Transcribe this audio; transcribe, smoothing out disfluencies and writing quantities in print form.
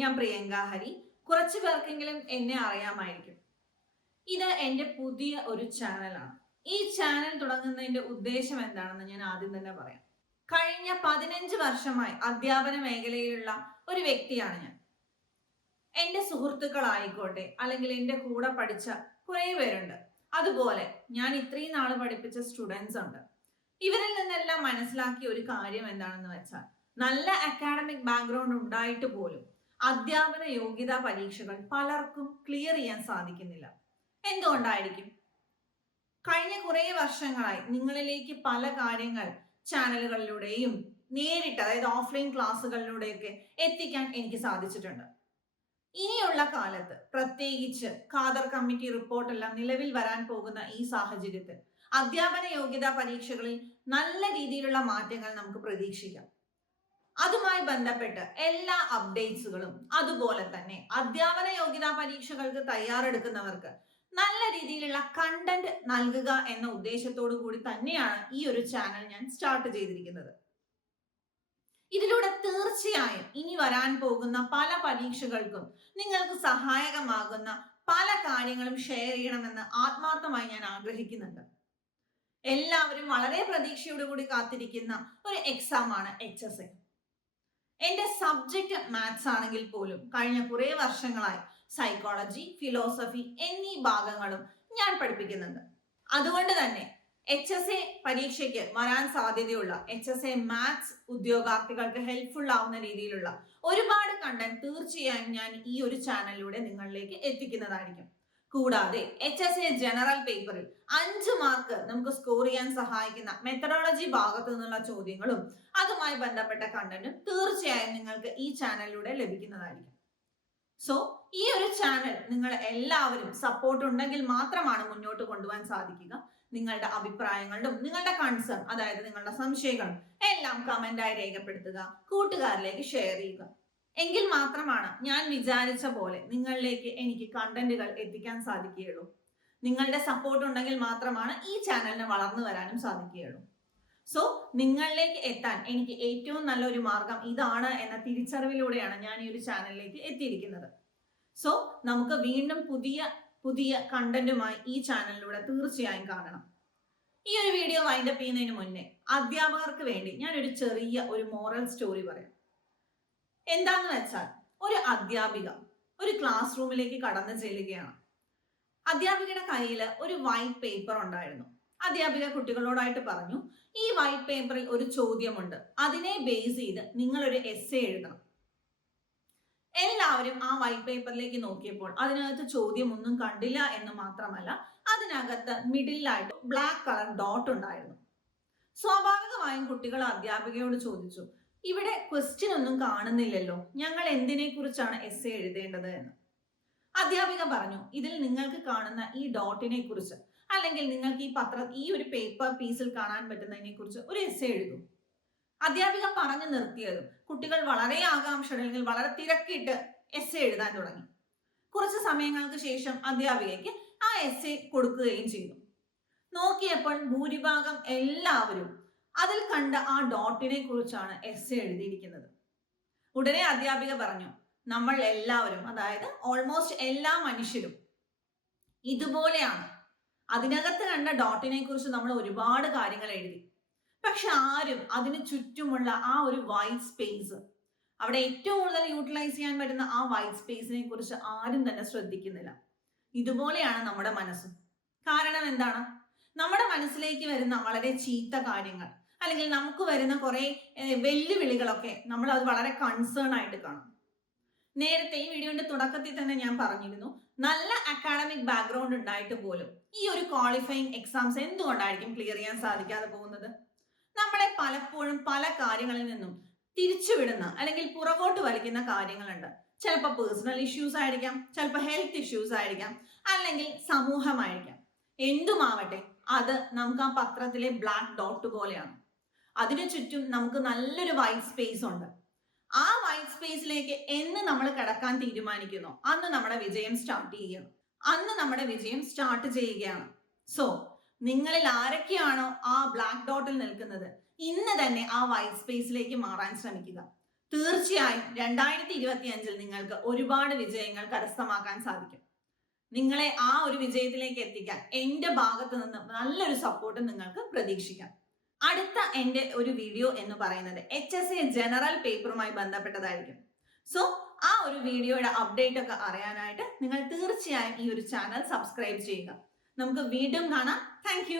ഞാൻ പ്രിയങ്ക ഹരി. കുറച്ചു പേർക്കെങ്കിലും എന്നെ അറിയാമായിരിക്കും. ഇത് എൻ്റെ പുതിയ ഒരു ചാനലാണ്. ഈ ചാനൽ തുടങ്ങുന്നതിന്റെ ഉദ്ദേശം എന്താണെന്ന് ഞാൻ ആദ്യം തന്നെ പറയാം. കഴിഞ്ഞ 15 വർഷമായി അധ്യാപന മേഖലയിലുള്ള ഒരു വ്യക്തിയാണ് ഞാൻ. എൻ്റെ സുഹൃത്തുക്കളായിക്കോട്ടെ, അല്ലെങ്കിൽ എൻ്റെ കൂടെ പഠിച്ച കുറേ പേരുണ്ട്. അതുപോലെ ഞാൻ ഇത്രയും നാള് പഠിപ്പിച്ച സ്റ്റുഡൻസ് ഉണ്ട്. ഇവരിൽ നിന്നെല്ലാം മനസ്സിലാക്കിയ ഒരു കാര്യം എന്താണെന്ന് വെച്ചാൽ, നല്ല അക്കാഡമിക് ബാക്ക്ഗ്രൗണ്ട് ഉണ്ടായിട്ട് പോലും അധ്യാപന യോഗ്യതാ പരീക്ഷകൾ പലർക്കും ക്ലിയർ ചെയ്യാൻ സാധിക്കുന്നില്ല. എന്തുകൊണ്ടായിരിക്കും? കഴിഞ്ഞ കുറേ വർഷങ്ങളായി നിങ്ങളിലേക്ക് പല കാര്യങ്ങൾ ചാനലുകളിലൂടെയും നേരിട്ട്, അതായത് ഓഫ്ലൈൻ ക്ലാസ്സുകളിലൂടെയൊക്കെ എത്തിക്കാൻ എനിക്ക് സാധിച്ചിട്ടുണ്ട്. ഇനിയുള്ള കാലത്ത്, പ്രത്യേകിച്ച് ഖാദർ കമ്മിറ്റി റിപ്പോർട്ടെല്ലാം നിലവിൽ വരാൻ പോകുന്ന ഈ സാഹചര്യത്തിൽ അധ്യാപന യോഗ്യതാ പരീക്ഷകളിൽ നല്ല രീതിയിലുള്ള മാറ്റങ്ങൾ നമുക്ക് പ്രതീക്ഷിക്കാം. അതുമായി ബന്ധപ്പെട്ട് എല്ലാ അപ്ഡേറ്റ്സുകളും, അതുപോലെ തന്നെ അധ്യാപന യോഗ്യതാ പരീക്ഷകൾക്ക് തയ്യാറെടുക്കുന്നവർക്ക് നല്ല രീതിയിലുള്ള കണ്ടന്റ് നൽകുക എന്ന ഉദ്ദേശത്തോടു കൂടി തന്നെയാണ് ഈ ഒരു ചാനൽ ഞാൻ സ്റ്റാർട്ട് ചെയ്തിരിക്കുന്നത്. ഇതിലൂടെ തീർച്ചയായും ഇനി വരാൻ പോകുന്ന പല പരീക്ഷകൾക്കും നിങ്ങൾക്ക് സഹായകമാകുന്ന പല കാര്യങ്ങളും ഷെയർ ചെയ്യണമെന്ന് ആത്മാർത്ഥമായി ഞാൻ ആഗ്രഹിക്കുന്നുണ്ട്. എല്ലാവരും വളരെ പ്രതീക്ഷയോടുകൂടി കാത്തിരിക്കുന്ന ഒരു എക്സാം ആണ് HSA. എന്റെ സബ്ജക്റ്റ് മാത്സ് ആണെങ്കിൽ പോലും കഴിഞ്ഞ കുറേ വർഷങ്ങളായി സൈക്കോളജി, ഫിലോസഫി എന്നീ ഭാഗങ്ങളും ഞാൻ പഠിപ്പിക്കുന്നുണ്ട്. അതുകൊണ്ട് തന്നെ HSA പരീക്ഷയ്ക്ക് വരാൻ സാധ്യതയുള്ള HSA മാത്സ് ഉദ്യോഗാർത്ഥികൾക്ക് ഹെൽപ്ഫുൾ ആവുന്ന രീതിയിലുള്ള ഒരുപാട് കണ്ടന്റ് തീർച്ചയായും ഞാൻ ഈ ഒരു ചാനലിലൂടെ നിങ്ങളിലേക്ക് എത്തിക്കുന്നതായിരിക്കും. കൂടാതെ HSA ജനറൽ പേപ്പറിൽ 5 മാർക്ക് നമുക്ക് സ്കോർ ചെയ്യാൻ സഹായിക്കുന്ന മെത്തഡോളജി ഭാഗത്തു നിന്നുള്ള ചോദ്യങ്ങളും അതുമായി ബന്ധപ്പെട്ട കണ്ടന്റും തീർച്ചയായും നിങ്ങൾക്ക് ഈ ചാനലിലൂടെ ലഭിക്കുന്നതായിരിക്കും. സോ ഈ ഒരു ചാനൽ നിങ്ങൾ എല്ലാവരും സപ്പോർട്ട് ഉണ്ടെങ്കിൽ മാത്രമാണ് മുന്നോട്ട് കൊണ്ടുപോകാൻ സാധിക്കുക. നിങ്ങളുടെ അഭിപ്രായങ്ങളും നിങ്ങളുടെ കൺസേൺ, അതായത് നിങ്ങളുടെ സംശയങ്ങളും എല്ലാം കമന്റായി രേഖപ്പെടുത്തുക, കൂട്ടുകാരിലേക്ക് ഷെയർ ചെയ്യുക. എങ്കിൽ മാത്രമാണ് ഞാൻ വിചാരിച്ച പോലെ നിങ്ങളിലേക്ക് എനിക്ക് കണ്ടന്റുകൾ എത്തിക്കാൻ സാധിക്കുകയുള്ളൂ. നിങ്ങളുടെ സപ്പോർട്ട് ഉണ്ടെങ്കിൽ മാത്രമാണ് ഈ ചാനലിന് വളർന്നു വരാനും സാധിക്കുകയുള്ളൂ. സോ നിങ്ങളിലേക്ക് എത്താൻ എനിക്ക് ഏറ്റവും നല്ലൊരു മാർഗം ഇതാണ് എന്ന തിരിച്ചറിവിലൂടെയാണ് ഞാൻ ഈ ഒരു ചാനലിലേക്ക് എത്തിയിരിക്കുന്നത്. സോ നമുക്ക് വീണ്ടും പുതിയ പുതിയ കണ്ടന്റുമായി ഈ ചാനലിലൂടെ തീർച്ചയായും കാണണം. ഈ ഒരു വീഡിയോ വൈൻഡപ്പ് ചെയ്യുന്നതിന് മുന്നേ അധ്യാപകർക്ക് വേണ്ടി ഞാൻ ഒരു ചെറിയ മോറൽ സ്റ്റോറി പറയാം. എന്താന്ന് വെച്ചാൽ, ഒരു അധ്യാപിക ഒരു ക്ലാസ് റൂമിലേക്ക് കടന്നു ചെല്ലുകയാണ്. അധ്യാപികയുടെ കയ്യിൽ ഒരു വൈറ്റ് പേപ്പർ ഉണ്ടായിരുന്നു. അധ്യാപിക കുട്ടികളോടായിട്ട് പറഞ്ഞു, ഈ വൈറ്റ് പേപ്പറിൽ ഒരു ചോദ്യമുണ്ട്, അതിനെ ബേസ് ചെയ്ത് നിങ്ങൾ ഒരു എസ്സേ എഴുതണം. എല്ലാവരും ആ വൈറ്റ് പേപ്പറിലേക്ക് നോക്കിയപ്പോൾ അതിനകത്ത് ചോദ്യം ഒന്നും കണ്ടില്ല എന്ന് മാത്രമല്ല, അതിനകത്ത് മിഡിലായിട്ട് ബ്ലാക്ക് കളർ ഡോട്ട് ഉണ്ടായിരുന്നു. സ്വാഭാവികമായും കുട്ടികൾ അധ്യാപികയോട് ചോദിച്ചു, ഇവിടെ ക്വസ്റ്റ്യൻ ഒന്നും കാണുന്നില്ലല്ലോ, ഞങ്ങൾ എന്തിനെ കുറിച്ചാണ് എസ്സേ എഴുതേണ്ടത് എന്ന്. അധ്യാപിക പറഞ്ഞു, ഇതിൽ നിങ്ങൾക്ക് കാണുന്ന ഈ ഡോട്ടിനെ കുറിച്ച്, അല്ലെങ്കിൽ നിങ്ങൾക്ക് ഈ ഒരു പേപ്പർ പീസിൽ കാണാൻ പറ്റുന്നതിനെ കുറിച്ച് ഒരു എസ്സേ എഴുതും. അധ്യാപിക പറഞ്ഞു നിർത്തിയതും കുട്ടികൾ വളരെ ആകാംക്ഷ, അല്ലെങ്കിൽ വളരെ തിരക്കിട്ട് എസ്സേ എഴുതാൻ തുടങ്ങി. കുറച്ച് സമയങ്ങൾക്ക് ശേഷം അധ്യാപികയ്ക്ക് ആ എസ്സേ കൊടുക്കുകയും ചെയ്തു. നോക്കിയപ്പോൾ ഭൂരിഭാഗം എല്ലാവരും അതിൽ കണ്ട ആ ഡോട്ടിനെ കുറിച്ചാണ് എസ്സേ എഴുതിയിരിക്കുന്നത്. ഉടനെ അധ്യാപിക പറഞ്ഞു, നമ്മൾ എല്ലാവരും, അതായത് ഓൾമോസ്റ്റ് എല്ലാ മനുഷ്യരും ഇതുപോലെയാണ്. അതിനകത്ത് കണ്ട ഡോട്ടിനെ കുറിച്ച് നമ്മൾ ഒരുപാട് കാര്യങ്ങൾ എഴുതി, പക്ഷെ ആരും അതിന് ചുറ്റുമുള്ള ആ ഒരു വൈറ്റ് സ്പേസ്, അവിടെ ഏറ്റവും കൂടുതൽ യൂട്ടിലൈസ് ചെയ്യാൻ പറ്റുന്ന ആ വൈറ്റ് സ്പേസിനെ കുറിച്ച് ആരും തന്നെ ശ്രദ്ധിക്കുന്നില്ല. ഇതുപോലെയാണ് നമ്മുടെ മനസ്സും. കാരണം എന്താണ്? നമ്മുടെ മനസ്സിലേക്ക് വരുന്ന വളരെ ചീത്ത കാര്യങ്ങൾ, അല്ലെങ്കിൽ നമുക്ക് വരുന്ന കുറെ വെല്ലുവിളികളൊക്കെ നമ്മൾ അത് വളരെ കൺസേൺ ആയിട്ട് കാണും. നേരത്തെ ഈ വീഡിയോന്റെ തുടക്കത്തിൽ തന്നെ ഞാൻ പറഞ്ഞിരുന്നു, നല്ല അക്കാഡമിക് ബാക്ക്ഗ്രൗണ്ട് ഉണ്ടായിട്ട് പോലും ഈ ഒരു ക്വാളിഫയിങ് എക്സാംസ് എന്തുകൊണ്ടായിരിക്കും ക്ലിയർ ചെയ്യാൻ സാധിക്കാതെ പോകുന്നത്? നമ്മളെ പലപ്പോഴും പല കാര്യങ്ങളിൽ നിന്നും തിരിച്ചുവിടുന്ന, അല്ലെങ്കിൽ പുറകോട്ട് വലിക്കുന്ന കാര്യങ്ങളുണ്ട്. ചിലപ്പോൾ പേഴ്സണൽ ഇഷ്യൂസ് ആയിരിക്കാം, ചിലപ്പോൾ ഹെൽത്ത് ഇഷ്യൂസ് ആയിരിക്കാം, അല്ലെങ്കിൽ സമൂഹമായിരിക്കാം. എന്തുമാവട്ടെ, അത് നമുക്ക് ആ പത്രത്തിലെ ബ്ലാക്ക് ഡോട്ട് പോലെയാണ്. അതിനു ചുറ്റും നമുക്ക് നല്ലൊരു വൈറ്റ് സ്പേസ് ഉണ്ട്. ആ വൈറ്റ് സ്പേസിലേക്ക് എന്ന് നമ്മൾ കിടക്കാൻ തീരുമാനിക്കുന്നു, അന്ന് നമ്മുടെ വിജയം സ്റ്റാർട്ട് ചെയ്യുകയാണ്. സോ നിങ്ങളിൽ ആരൊക്കെയാണോ ആ ബ്ലാക്ക് ഡോട്ടിൽ നിൽക്കുന്നത്, ഇന്ന് തന്നെ ആ വൈറ്റ് സ്പേസിലേക്ക് മാറാൻ ശ്രമിക്കുക. തീർച്ചയായും 2025 നിങ്ങൾക്ക് ഒരുപാട് വിജയങ്ങൾ കരസ്ഥമാക്കാൻ സാധിക്കും. നിങ്ങളെ ആ ഒരു വിജയത്തിലേക്ക് എത്തിക്കാൻ എന്റെ ഭാഗത്ത് നിന്ന് നല്ലൊരു സപ്പോർട്ട് നിങ്ങൾക്ക് പ്രതീക്ഷിക്കാം. അടുത്ത എന്റെ ഒരു വീഡിയോ എന്ന് പറയുന്നത് HSA ജനറൽ പേപ്പറുമായി ബന്ധപ്പെട്ടതായിരിക്കും. സോ ആ ഒരു വീഡിയോയുടെ അപ്ഡേറ്റ് ഒക്കെ അറിയാനായിട്ട് നിങ്ങൾ തീർച്ചയായും ഈ ഒരു ചാനൽ സബ്സ്ക്രൈബ് ചെയ്യുക. നമുക്ക് വീണ്ടും കാണാം. താങ്ക്